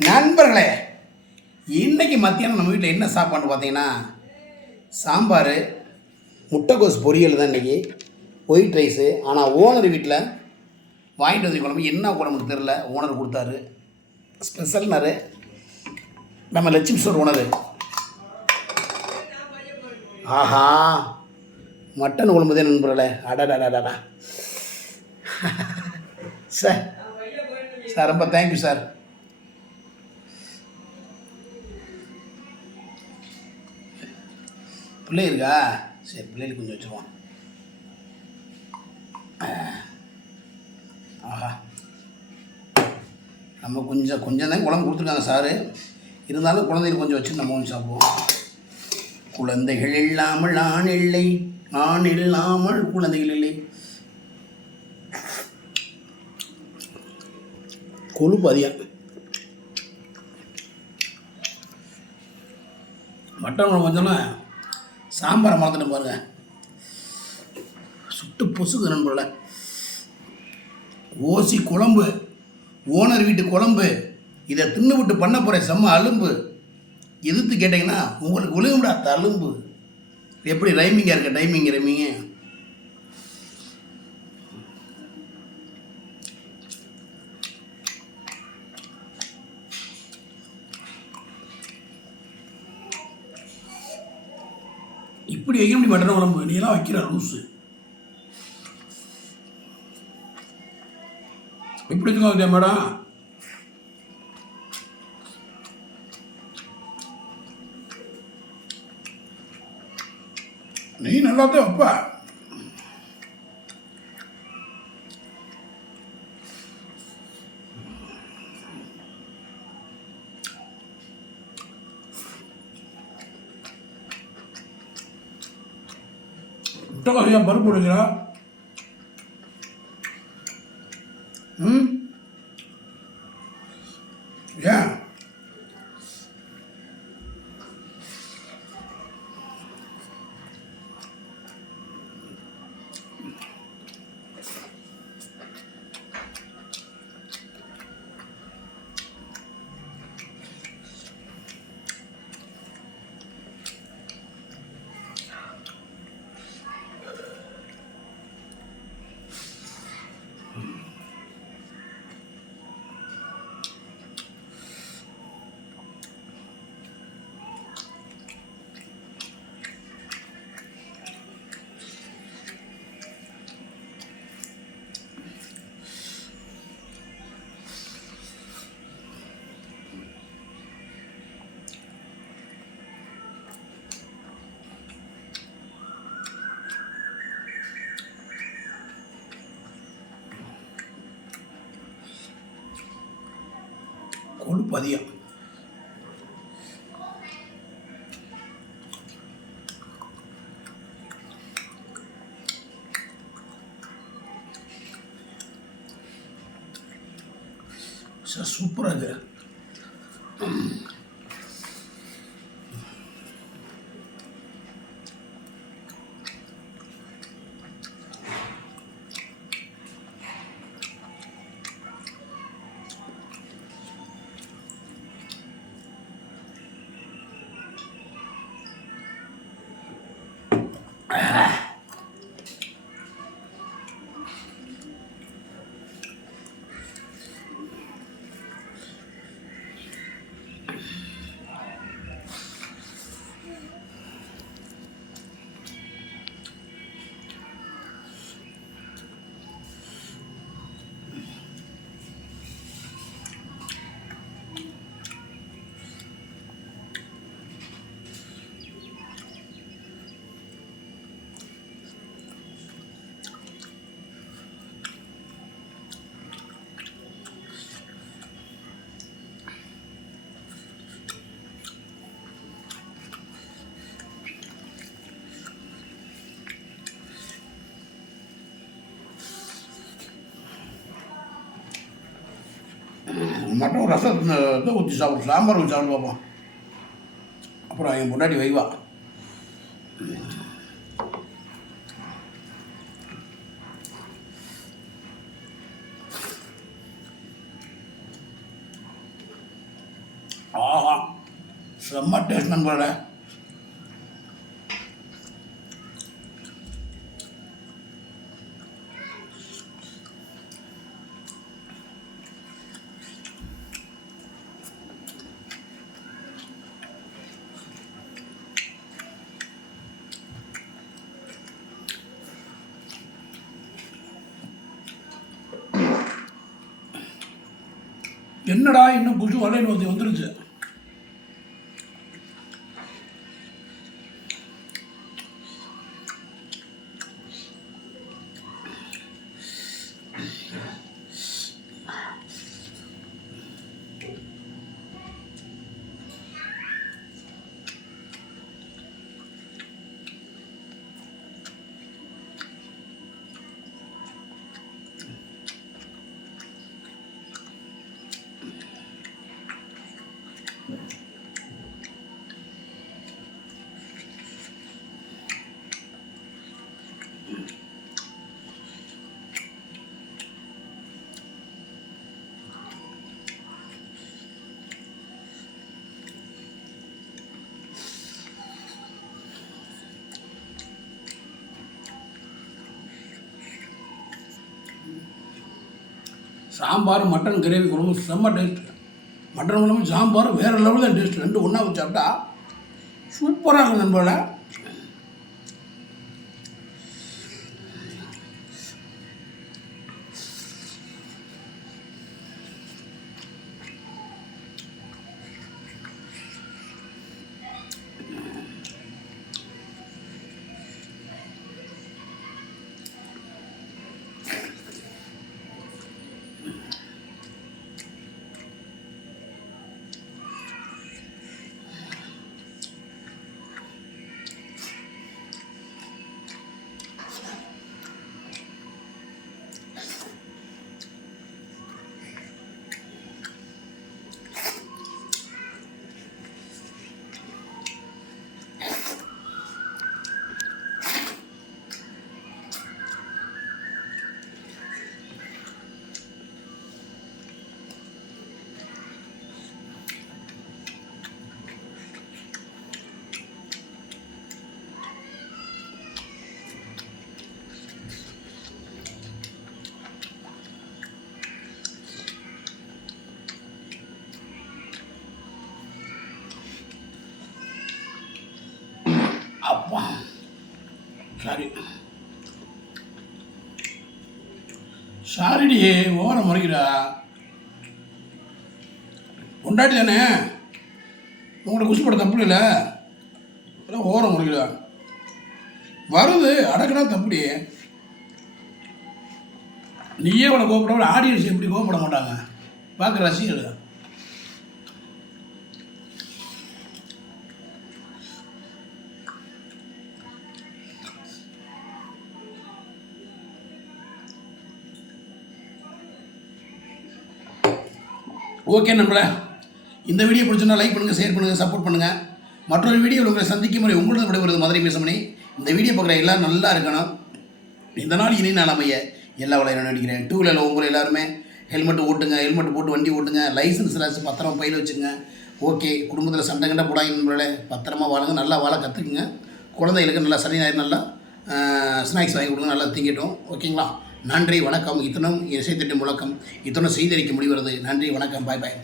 நண்பர்களே, இன்றைக்கி மத்தியானம் நம்ம வீட்டில் என்ன சாப்பாடு பார்த்தீங்கன்னா, சாம்பார், முட்டைக்கோஸ் பொரியல் தான் இன்றைக்கி, ஒயிட் ரைஸு. ஆனால் ஓனர் வீட்டில் வாங்கிட்டு வந்து குழம்பு என்ன குழம்புன்னு தெரில, ஓனர் கொடுத்தாரு. ஸ்பெஷல்னாரு நம்ம லட்சுமி ஸ்டோர் ஓனர். ஆஹா, மட்டன் குழம்பு தான் நண்பர்களே. அடடா சார், ரொம்ப தேங்க்யூ சார். பிள்ளை இருக்கா? சரி, பிள்ளைகளுக்கு கொஞ்சம் வச்சுருவோம். ஆஹா, நம்ம கொஞ்சம் தான் குழம்பு கொடுத்துருக்காங்க சாரு. இருந்தாலும் குழந்தைகளுக்கு கொஞ்சம் வச்சு நம்ம கொஞ்சம் சாப்பிடுவோம். குழந்தைகள் இல்லாமல் ஆண் இல்லை, ஆண் இல்லாமல் குழந்தைகள் இல்லை. கொழுப்பு அதிகம். மட்டன் குழம்பு வச்சோன்னா சாம்பாரை மறந்துட்டு பாருங்க, சுட்டு பொசுக்கு நண்பர்கள. ஓசி குழம்பு, ஓனர் வீட்டு குழம்பு, இதை தின்னு விட்டு பண்ண போகிறேன் செம்ம அலும்பு. எதிர்த்து கேட்டிங்கன்னா உங்களுக்கு விழுகும்டா தழும்பு. எப்படி ரைமிங்காக இருக்க? ரைமிங்க இப்படி வைக்க முடியும். மட்டன் குழம்பு நீ எல்லாம் வைக்கிற லூஸு. இப்படி வச்சுக்கோங்க மேடம். நீ நல்லாத்தான் வைப்ப. முட்டைக்கோசையா பருப்பு போடுங்களா? ஏன் கொழுப்பு அதிகம். சூப்பராக இருக்கு. மட்டன் ரசம் இதை ஊற்றி சாப்பிடும், சாம்பார் ஊற்றி சாப்பிட்டு பார்ப்போம். அப்புறம் என் முன்னாடி வைவா. ஆஹா, செம்ம டேஸ்ட் நண்பர்களே. என்னடா இன்னும் குசு வலைன்னு வந்துருச்சு. சாம்பார் மட்டன் கிரேவி குழம்பு செம்ம டேஸ்ட். மட்டன் குழம்பு சாம்பார் வேறு லெவலில் தான் டேஸ்ட். ரெண்டு ஒன்றா வச்சு சாப்பிட்டா சூப்பராக இருக்கும் நண்பர்களே. அப்பா சாரி சாரிடி, ஓரம் முறைக்கிறா. கொண்டாடி தானே உங்களோட குஷிப்பட தப்பு இல்லை, ஓரம் முறைக்கிறா. வருது அடக்குனா தப்புடி. நீயே அவளை கோபப்பட, ஆடியன்ஸ் எப்படி கோபப்பட மாட்டாங்க பார்க்குற ரசிகர்கள். ஓகே நண்பர்களே, இந்த வீடியோ பிடிச்சிருந்தா லைக் பண்ணுங்கள், ஷேர் பண்ணுங்கள், சப்போர்ட் பண்ணுங்கள். மற்றொரு வீடியோ உங்களை சந்திக்கும் முறை உங்களது விடைபெறுவது மதுரை பேசமணி. இந்த வீடியோ பார்க்குற எல்லோரும் நல்லா இருக்கணும். இந்த நாள் இனி நாள் அமைய எல்லா விளையாட நினைக்கிறேன். டூ வீலரில் உங்களை எல்லாருமே ஹெல்மெட் ஓட்டுங்க, ஹெல்மெட் போட்டு வண்டி ஓட்டுங்க, லைசன்ஸ் ஏதாச்சும் பத்திரமா பையில் வச்சுங்க. ஓகே, குடும்பத்தில் சண்டை கண்டா போடாங்க நண்பர்களே. பத்திரமா வாழுங்க, நல்லா வாழ கற்றுக்குங்க. குழந்தைகளுக்கு நல்லா சனி ஞாயிறு நல்லா ஸ்நாக்ஸ் வாங்கி கொடுங்க, நல்லா திங்கட்டும். ஓகேங்களா? நன்றி, வணக்கம். இத்தனும் இசைத்திட்டம் முழக்கம், இத்தனும் செய்திருக்க முடிகிறது. நன்றி, வணக்கம், பாய் பாய்.